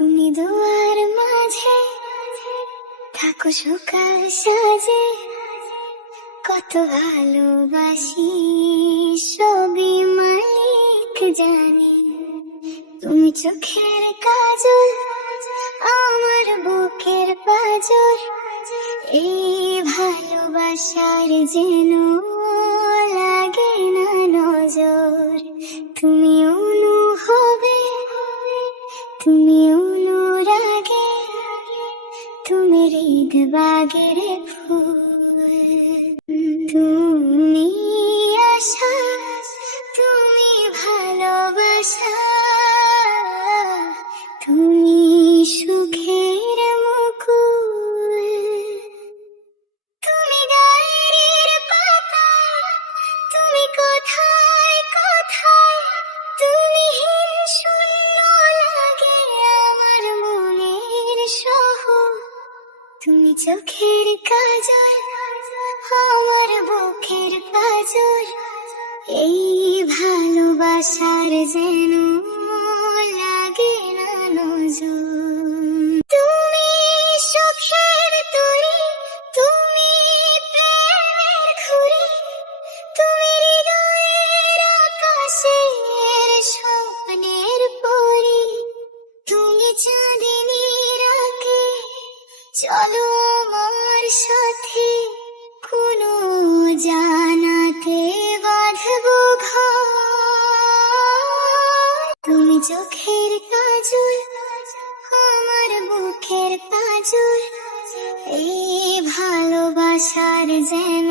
তুমি দুয়ার মাঝে থাকো সকাল সাজে, কত ভালোবাসি সবই মালিক জানে। তুমি চোখের কাজল, আমার বুকের পাজর, এই ভালোবাসার যেন লাগে না নজর। তুমি অনুভবে, তুমি অনুরাগে, তুমি হৃদ বাগের ফুল। তুমি আশা, তুমি ভালোবাসা, তুমি সুখের মুকুল। তুমি ডায়েরির পাতা, তুমি কোথায় কোথায়, তুমি হীন শূন্য লাগে আমার মনের শহর। তুমি চোখের কাজল, আমার বুকের পাজর, এই ভালোবাসার যেন লাগে না নজর। তুমি সুখের তরি, তুমি প্রেমের ঘুরি, তুমি হৃদয়ের আকাশের স্বপ্নের পরি। তুমি চাঁদিনী রাতে, চলো আমার সাথে, কোনো জানাতে বাঁধবো ঘর। তুমি চোখের কাজল, আমার বুকের পাজর, এই ভালোবাসার যেন